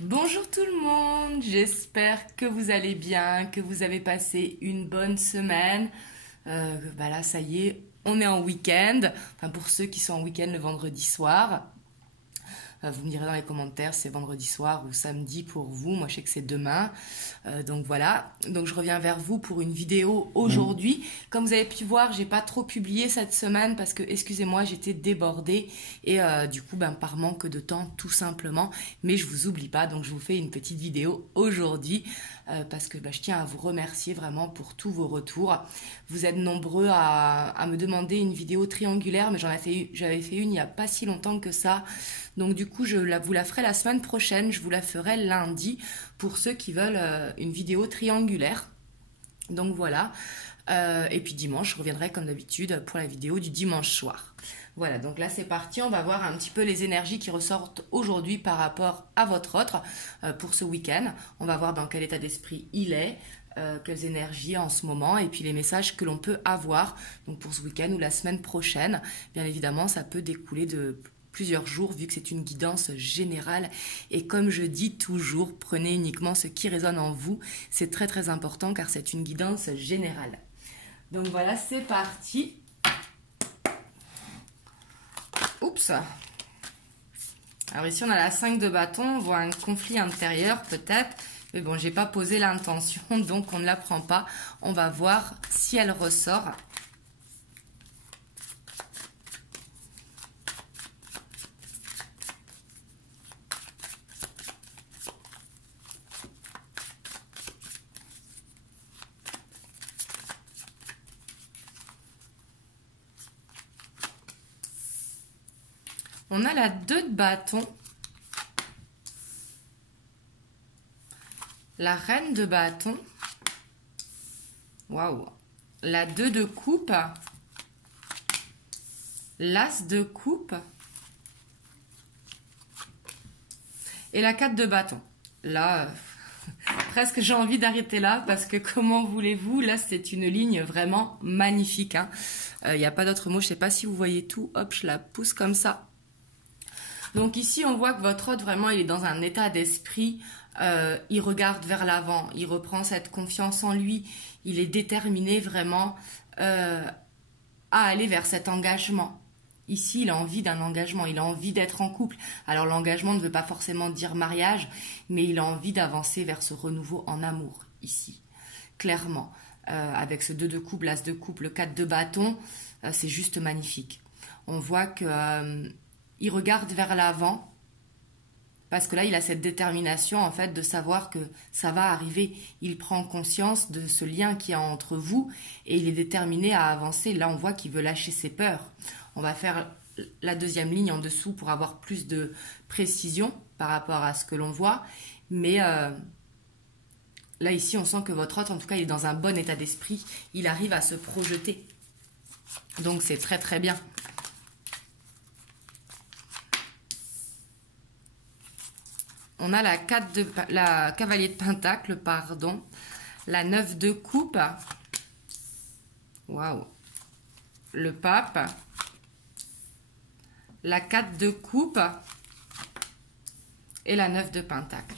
Bonjour tout le monde, j'espère que vous allez bien, que vous avez passé une bonne semaine. Là, ça y est, on est en week-end. Enfin, pour ceux qui sont en week-end le vendredi soir. Vous me direz dans les commentaires si c'est vendredi soir ou samedi pour vous. Moi, je sais que c'est demain. Donc voilà. Donc je reviens vers vous pour une vidéo aujourd'hui. Comme vous avez pu voir, j'ai pas trop publié cette semaine parce que, excusez-moi, j'étais débordée et du coup, par manque de temps, tout simplement. Mais je vous oublie pas, donc je vous fais une petite vidéo aujourd'hui parce que je tiens à vous remercier vraiment pour tous vos retours. Vous êtes nombreux à me demander une vidéo triangulaire, mais j'avais fait une il y a pas si longtemps que ça. Donc du coup, vous la ferai la semaine prochaine. Je vous la ferai lundi pour ceux qui veulent une vidéo triangulaire. Donc voilà. Et puis dimanche, je reviendrai comme d'habitude pour la vidéo du dimanche soir. Voilà, donc là c'est parti. On va voir un petit peu les énergies qui ressortent aujourd'hui par rapport à votre autre pour ce week-end. On va voir dans quel état d'esprit il est. Quelles énergies en ce moment et puis les messages que l'on peut avoir donc pour ce week-end ou la semaine prochaine. Bien évidemment, ça peut découler de plusieurs jours vu que c'est une guidance générale et comme je dis toujours, prenez uniquement ce qui résonne en vous. C'est très très important car c'est une guidance générale. Donc voilà, c'est parti. Oups. Alors ici on a la 5 de bâton, on voit un conflit intérieur peut-être. Mais bon, j'ai pas posé l'intention, donc on ne la prend pas. On va voir si elle ressort. On a la 2 de bâton. La reine de bâton. Waouh. La 2 de coupe. L'as de coupe. Et la 4 de bâton. Là, presque j'ai envie d'arrêter là parce que comment voulez-vous, là c'est une ligne vraiment magnifique. Il n'y a pas d'autre mot, je ne sais pas si vous voyez tout. Hop, je la pousse comme ça. Donc ici, on voit que votre hôte, vraiment, il est dans un état d'esprit. Il regarde vers l'avant, il reprend cette confiance en lui. Il est déterminé vraiment à aller vers cet engagement. Ici, il a envie d'un engagement, il a envie d'être en couple. Alors l'engagement ne veut pas forcément dire mariage, mais il a envie d'avancer vers ce renouveau en amour, ici. Clairement, avec ce 2 de coupe, l'as de coupe, le 4 de bâton, c'est juste magnifique. On voit que... il regarde vers l'avant parce que là, il a cette détermination en fait de savoir que ça va arriver. Il prend conscience de ce lien qu'il y a entre vous et il est déterminé à avancer. Là, on voit qu'il veut lâcher ses peurs. On va faire la deuxième ligne en dessous pour avoir plus de précision par rapport à ce que l'on voit. Mais là, ici, on sent que votre hôte, en tout cas, il est dans un bon état d'esprit. Il arrive à se projeter. Donc, c'est très, très bien. On a la cavalier de pentacle, pardon. La 9 de coupe. Waouh. Le pape. La 4 de coupe. Et la 9 de pentacle.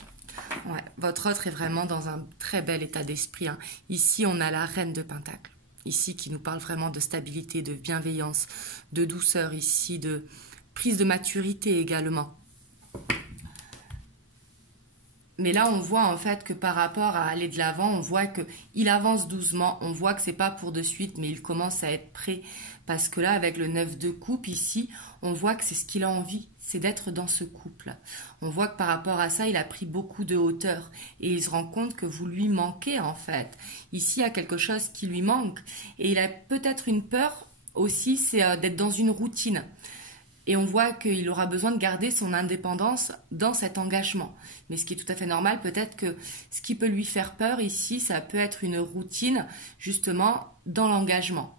Ouais, votre autre est vraiment dans un très bel état d'esprit. Ici, on a la reine de pentacle. Ici, qui nous parle vraiment de stabilité, de bienveillance, de douceur. Ici, de prise de maturité également. Mais là, on voit en fait que par rapport à aller de l'avant, on voit qu'il avance doucement. On voit que c'est pas pour de suite, mais il commence à être prêt. Parce que là, avec le 9 de coupe ici, on voit que c'est ce qu'il a envie, c'est d'être dans ce couple. On voit que par rapport à ça, il a pris beaucoup de hauteur. Et il se rend compte que vous lui manquez en fait. Ici, il y a quelque chose qui lui manque. Et il a peut-être une peur aussi, c'est d'être dans une routine. Et on voit qu'il aura besoin de garder son indépendance dans cet engagement. Mais ce qui est tout à fait normal, peut-être que ce qui peut lui faire peur ici, ça peut être une routine justement dans l'engagement.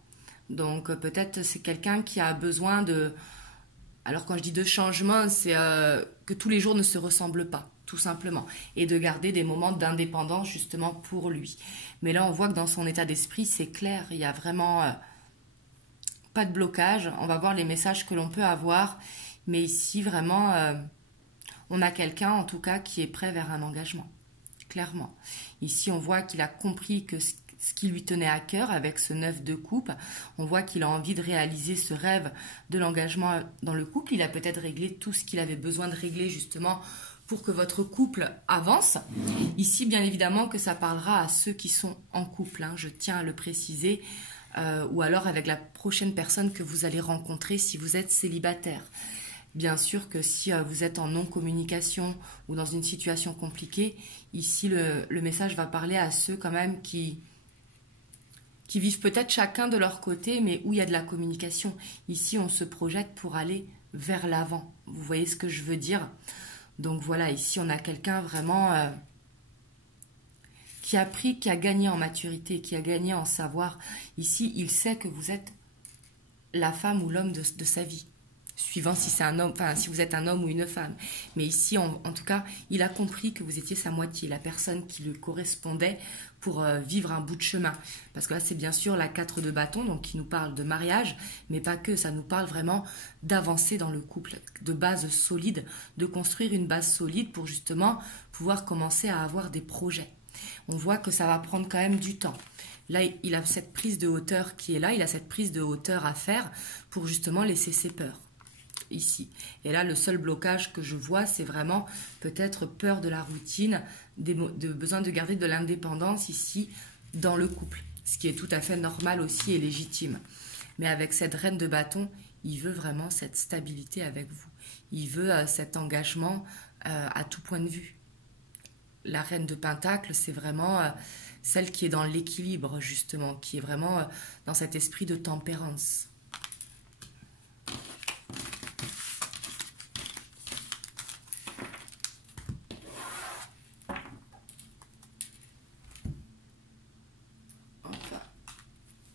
Donc peut-être c'est quelqu'un qui a besoin de... Alors quand je dis de changement, c'est que tous les jours ne se ressemblent pas, tout simplement. Et de garder des moments d'indépendance justement pour lui. Mais là on voit que dans son état d'esprit, c'est clair, il y a vraiment... pas de blocage, on va voir les messages que l'on peut avoir, mais ici vraiment on a quelqu'un en tout cas qui est prêt vers un engagement, clairement. Ici, on voit qu'il a compris que ce qui lui tenait à cœur avec ce 9 de coupe, on voit qu'il a envie de réaliser ce rêve de l'engagement dans le couple. Il a peut-être réglé tout ce qu'il avait besoin de régler justement pour que votre couple avance. Ici, bien évidemment que ça parlera à ceux qui sont en couple, hein, je tiens à le préciser, ou alors avec la prochaine personne que vous allez rencontrer si vous êtes célibataire. Bien sûr que si vous êtes en non-communication ou dans une situation compliquée, ici le message va parler à ceux quand même qui vivent peut-être chacun de leur côté, mais où il y a de la communication. Ici, on se projette pour aller vers l'avant. Vous voyez ce que je veux dire? Donc voilà, ici, on a quelqu'un vraiment qui a gagné en maturité, qui a gagné en savoir. Ici, il sait que vous êtes la femme ou l'homme de sa vie, suivant si c'est un homme, enfin si vous êtes un homme ou une femme. Mais ici, en tout cas, il a compris que vous étiez sa moitié, la personne qui lui correspondait pour vivre un bout de chemin. Parce que là, c'est bien sûr la 4 de bâton, donc qui nous parle de mariage, mais pas que, ça nous parle vraiment d'avancer dans le couple, de base solide, de construire une base solide pour justement pouvoir commencer à avoir des projets. On voit que ça va prendre quand même du temps. Là, il a cette prise de hauteur qui est là, il a cette prise de hauteur à faire pour justement laisser ses peurs. Ici. Et là, le seul blocage que je vois, c'est vraiment peut-être peur de la routine, de besoin de garder de l'indépendance ici dans le couple, ce qui est tout à fait normal aussi et légitime. Mais avec cette reine de bâton, il veut vraiment cette stabilité avec vous. Il veut cet engagement à tout point de vue. La reine de pentacle, c'est vraiment celle qui est dans l'équilibre, justement, qui est vraiment dans cet esprit de tempérance.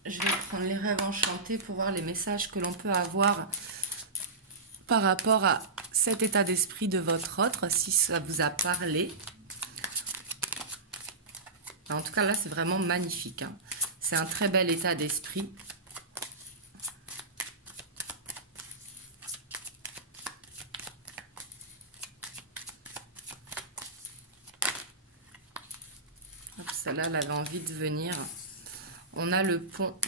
Je vais prendre les rêves enchantés pour voir les messages que l'on peut avoir par rapport à cet état d'esprit de votre autre, si ça vous a parlé. En tout cas, là, c'est vraiment magnifique, hein. C'est un très bel état d'esprit. Celle-là, elle avait envie de venir. On a le pont.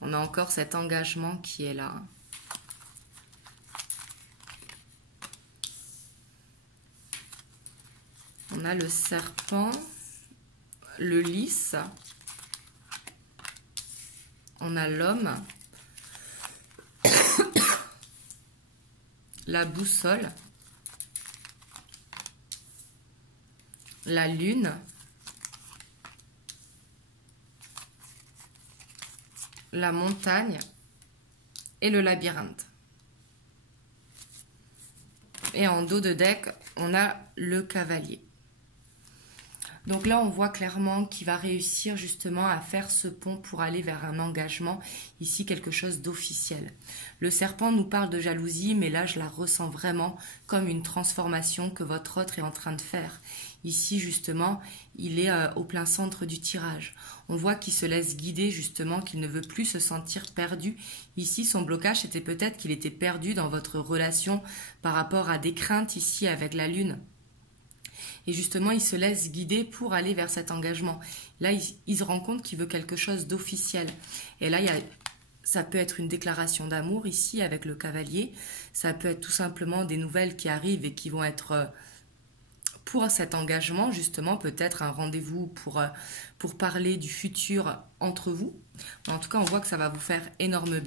On a encore cet engagement qui est là. On a le serpent, le lys. On a l'homme. La boussole. La lune, la montagne et le labyrinthe. Et en dos de deck, on a le cavalier. Donc là, on voit clairement qu'il va réussir justement à faire ce pont pour aller vers un engagement, ici quelque chose d'officiel. Le serpent nous parle de jalousie, mais là, je la ressens vraiment comme une transformation que votre autre est en train de faire. Ici, justement, il est au plein centre du tirage. On voit qu'il se laisse guider, justement, qu'il ne veut plus se sentir perdu. Ici, son blocage, c'était peut-être qu'il était perdu dans votre relation par rapport à des craintes ici avec la lune. Et justement, il se laisse guider pour aller vers cet engagement. Là, il se rend compte qu'il veut quelque chose d'officiel. Et là, ça peut être une déclaration d'amour ici avec le cavalier. Ça peut être tout simplement des nouvelles qui arrivent et qui vont être pour cet engagement, justement, peut-être un rendez-vous pour parler du futur entre vous. En tout cas, on voit que ça va vous faire énormément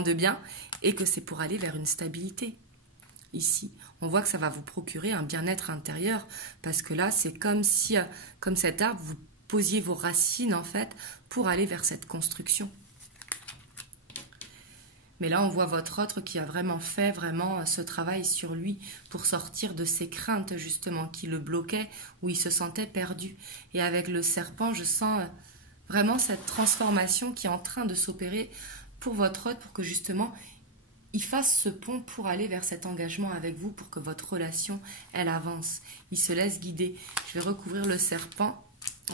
de bien et que c'est pour aller vers une stabilité. Ici, on voit que ça va vous procurer un bien-être intérieur parce que là, c'est comme si, comme cet arbre, vous posiez vos racines en fait pour aller vers cette construction. Mais là, on voit votre autre qui a vraiment fait ce travail sur lui pour sortir de ses craintes justement qui le bloquaient, où il se sentait perdu. Et avec le serpent, je sens vraiment cette transformation qui est en train de s'opérer pour votre autre, pour que justement il fasse ce pont pour aller vers cet engagement avec vous, pour que votre relation, elle avance. Il se laisse guider. Je vais recouvrir le serpent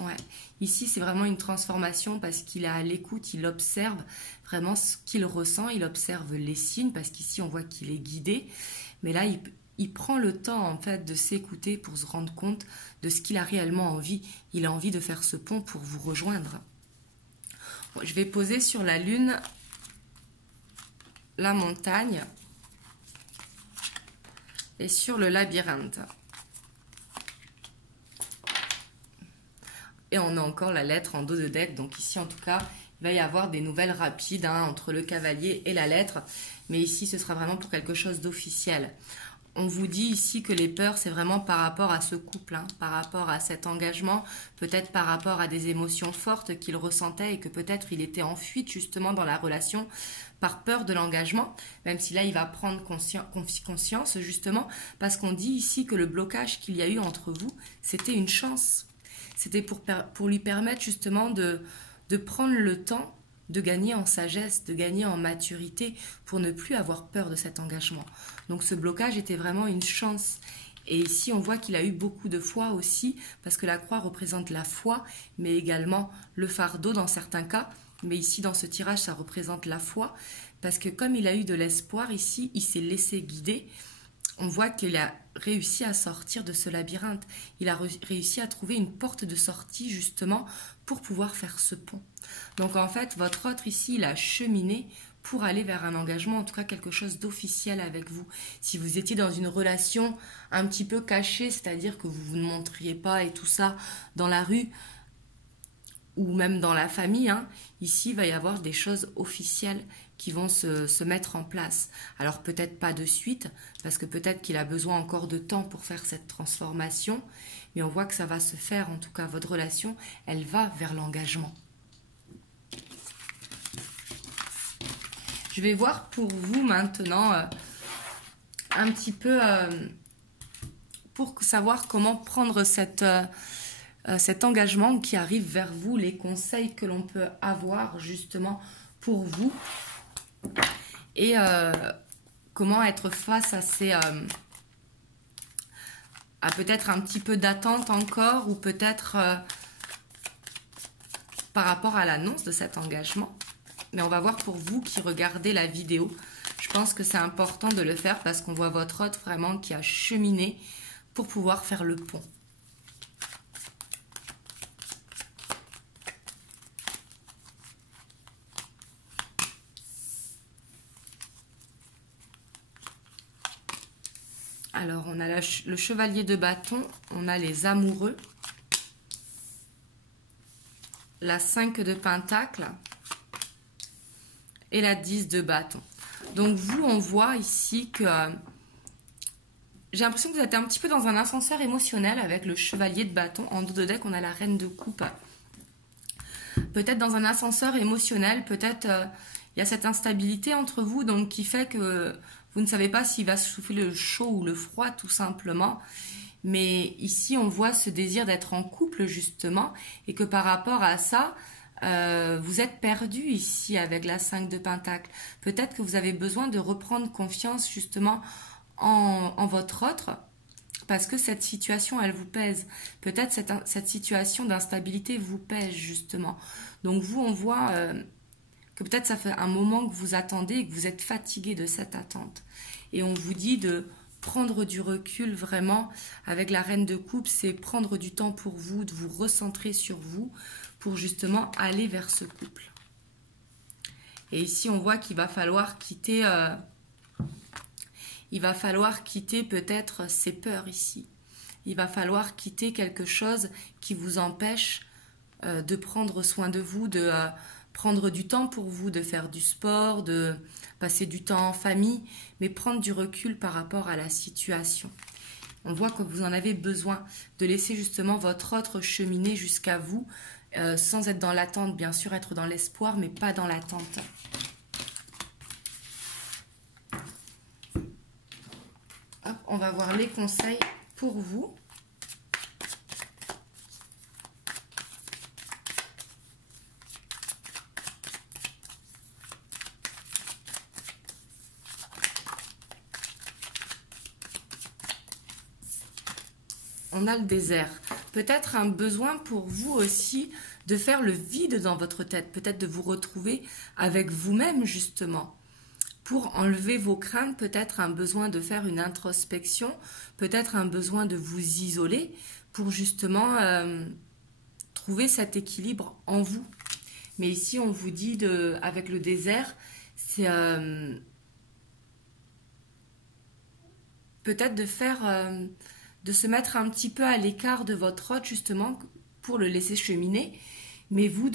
Ouais. Ici, c'est vraiment une transformation parce qu'il est à l'écoute, il observe vraiment ce qu'il ressent, il observe les signes parce qu'ici, on voit qu'il est guidé. Mais là, il prend le temps, en fait, de s'écouter pour se rendre compte de ce qu'il a réellement envie. Il a envie de faire ce pont pour vous rejoindre. Bon, je vais poser sur la lune la montagne et sur le labyrinthe. Et on a encore la lettre en dos de deck. Donc ici, en tout cas, il va y avoir des nouvelles rapides entre le cavalier et la lettre. Mais ici, ce sera vraiment pour quelque chose d'officiel. On vous dit ici que les peurs, c'est vraiment par rapport à ce couple, par rapport à cet engagement, peut-être par rapport à des émotions fortes qu'il ressentait et que peut-être il était en fuite justement dans la relation par peur de l'engagement, même si là il va prendre conscience justement, parce qu'on dit ici que le blocage qu'il y a eu entre vous, c'était une chance. C'était pour lui permettre justement de prendre le temps de gagner en sagesse, de gagner en maturité pour ne plus avoir peur de cet engagement. Donc ce blocage était vraiment une chance. Et ici, on voit qu'il a eu beaucoup de foi aussi, parce que la croix représente la foi, mais également le fardeau dans certains cas. Mais ici, dans ce tirage, ça représente la foi, parce que comme il a eu de l'espoir ici, il s'est laissé guider. On voit qu'il a réussi à sortir de ce labyrinthe. Il a réussi à trouver une porte de sortie justement pour pouvoir faire ce pont. Donc en fait, votre autre ici, il a cheminé pour aller vers un engagement, en tout cas quelque chose d'officiel avec vous. Si vous étiez dans une relation un petit peu cachée, c'est-à-dire que vous ne montriez pas et tout ça dans la rue, ou même dans la famille, ici, il va y avoir des choses officielles qui vont se mettre en place. Alors peut-être pas de suite, parce que peut-être qu'il a besoin encore de temps pour faire cette transformation, mais on voit que ça va se faire, en tout cas, votre relation, elle va vers l'engagement. Je vais voir pour vous maintenant un petit peu pour savoir comment prendre cet engagement qui arrive vers vous, les conseils que l'on peut avoir justement pour vous et comment être face à à peut-être un petit peu d'attente encore ou peut-être par rapport à l'annonce de cet engagement. Mais on va voir pour vous qui regardez la vidéo. Je pense que c'est important de le faire parce qu'on voit votre hôte vraiment qui a cheminé pour pouvoir faire le pont. Alors, on a le chevalier de bâton, on a les amoureux, la 5 de pentacle et la 10 de bâton. Donc, vous, on voit ici que j'ai l'impression que vous êtes un petit peu dans un ascenseur émotionnel avec le chevalier de bâton. En dos de deck, on a la reine de coupe. Peut-être dans un ascenseur émotionnel, peut-être il y a cette instabilité entre vous donc qui fait que vous ne savez pas s'il va souffler le chaud ou le froid tout simplement. Mais ici, on voit ce désir d'être en couple justement et que par rapport à ça, vous êtes perdu ici avec la 5 de pentacle. Peut-être que vous avez besoin de reprendre confiance justement en votre autre parce que cette situation, elle vous pèse. Peut-être cette situation d'instabilité vous pèse justement. Donc vous, on voit que peut-être ça fait un moment que vous attendez et que vous êtes fatigué de cette attente. Et on vous dit de prendre du recul vraiment avec la reine de coupe, c'est prendre du temps pour vous, de vous recentrer sur vous pour justement aller vers ce couple. Et ici, on voit qu'il va falloir quitter... il va falloir quitter peut-être ses peurs ici. Il va falloir quitter quelque chose qui vous empêche de prendre soin de vous, de prendre du temps pour vous, de faire du sport, de passer du temps en famille, mais prendre du recul par rapport à la situation. On voit que vous en avez besoin de laisser justement votre autre cheminer jusqu'à vous, sans être dans l'attente, bien sûr, être dans l'espoir, mais pas dans l'attente. Hop, on va voir les conseils pour vous. On a le désert. peut-être un besoin pour vous aussi de faire le vide dans votre tête, peut-être de vous retrouver avec vous-même justement. Pour enlever vos craintes, peut-être un besoin de faire une introspection, peut-être un besoin de vous isoler pour justement trouver cet équilibre en vous. Mais ici, on vous dit, avec le désert, c'est peut-être de se mettre un petit peu à l'écart de votre hôte, justement, pour le laisser cheminer. Mais vous,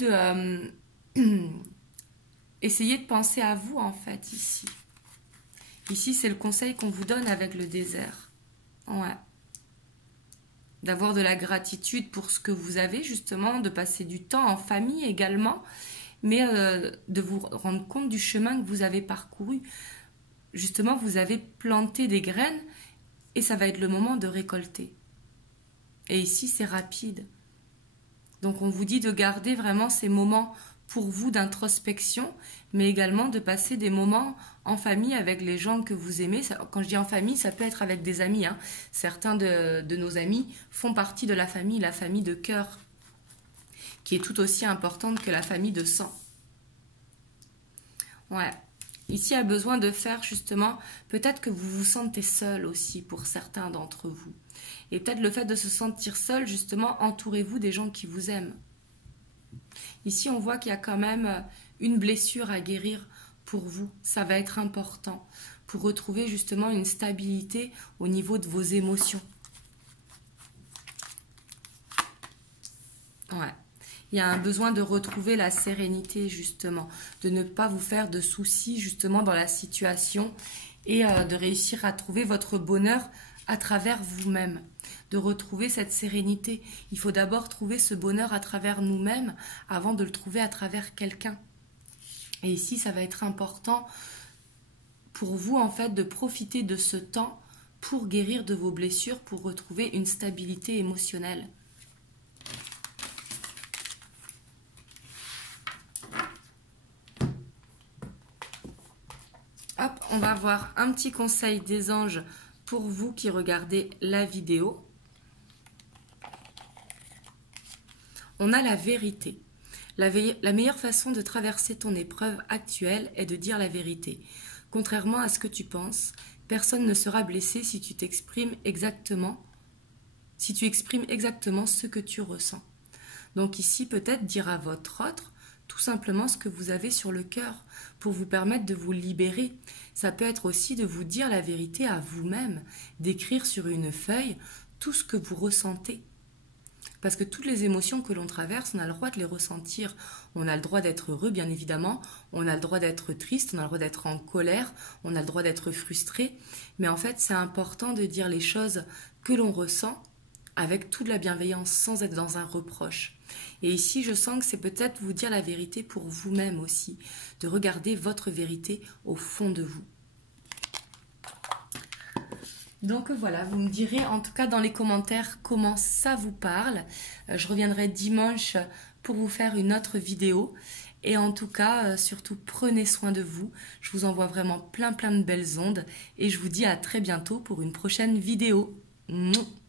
essayez de penser à vous, en fait, ici. Ici, c'est le conseil qu'on vous donne avec le désert. Ouais. D'avoir de la gratitude pour ce que vous avez, justement, de passer du temps en famille également, mais de vous rendre compte du chemin que vous avez parcouru. Justement, vous avez planté des graines et ça va être le moment de récolter. Et ici, c'est rapide. Donc, on vous dit de garder vraiment ces moments pour vous d'introspection, mais également de passer des moments en famille avec les gens que vous aimez. Quand je dis en famille, ça peut être avec des amis. Hein. Certains de nos amis font partie de la famille de cœur, qui est tout aussi importante que la famille de sang. Ouais. Ici, il y a besoin de faire justement, peut-être que vous vous sentez seul aussi pour certains d'entre vous. Et peut-être le fait de se sentir seul, justement, entourez-vous des gens qui vous aiment. Ici, on voit qu'il y a quand même une blessure à guérir pour vous. Ça va être important pour retrouver justement une stabilité au niveau de vos émotions. Ouais. Il y a un besoin de retrouver la sérénité, justement, de ne pas vous faire de soucis, justement, dans la situation et de réussir à trouver votre bonheur à travers vous-même, de retrouver cette sérénité. Il faut d'abord trouver ce bonheur à travers nous-mêmes avant de le trouver à travers quelqu'un. Et ici, ça va être important pour vous, en fait, de profiter de ce temps pour guérir de vos blessures, pour retrouver une stabilité émotionnelle. Hop, on va voir un petit conseil des anges pour vous qui regardez la vidéo. On a la vérité. La meilleure façon de traverser ton épreuve actuelle est de dire la vérité. Contrairement à ce que tu penses, personne ne sera blessé si tu exprimes exactement ce que tu ressens. Donc ici, peut-être dire à votre autre tout simplement ce que vous avez sur le cœur pour vous permettre de vous libérer. Ça peut être aussi de vous dire la vérité à vous-même, d'écrire sur une feuille tout ce que vous ressentez. Parce que toutes les émotions que l'on traverse, on a le droit de les ressentir. On a le droit d'être heureux, bien évidemment. On a le droit d'être triste, on a le droit d'être en colère, on a le droit d'être frustré. Mais en fait, c'est important de dire les choses que l'on ressent avec toute la bienveillance, sans être dans un reproche. Et ici, je sens que c'est peut-être vous dire la vérité pour vous-même aussi, de regarder votre vérité au fond de vous. Donc voilà, vous me direz en tout cas dans les commentaires comment ça vous parle. Je reviendrai dimanche pour vous faire une autre vidéo. Et en tout cas, surtout prenez soin de vous. Je vous envoie vraiment plein de belles ondes. Et je vous dis à très bientôt pour une prochaine vidéo. Mouah.